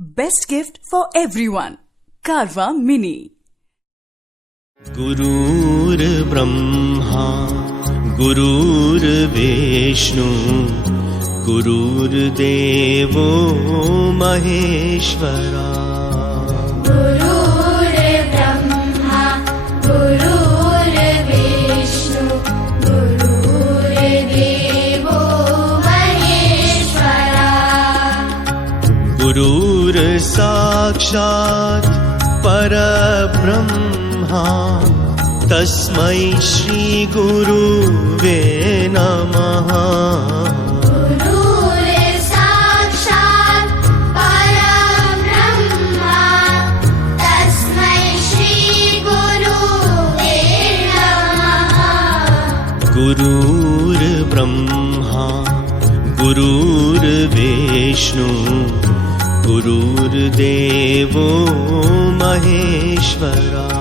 Best gift for everyone. Carvaan Mini. गुरुर् Brahma गुरुर्विष्णु गुरुर्देवो महेश्वरा। गुरुर्ब्रह्मा गुरुर्विष्णु गुरुर्देवो महेश्वरा। गुरुर्साक्षात् परब्रह्मा तस्मै श्री गुरुवे नमः। गुरुर्साक्षात् परब्रह्मा तस्मै श्री गुरुवे नमः। गुरुर्ब्रह्मा गुरुर्विष्णु गुरुर्देवो महेश्वरा।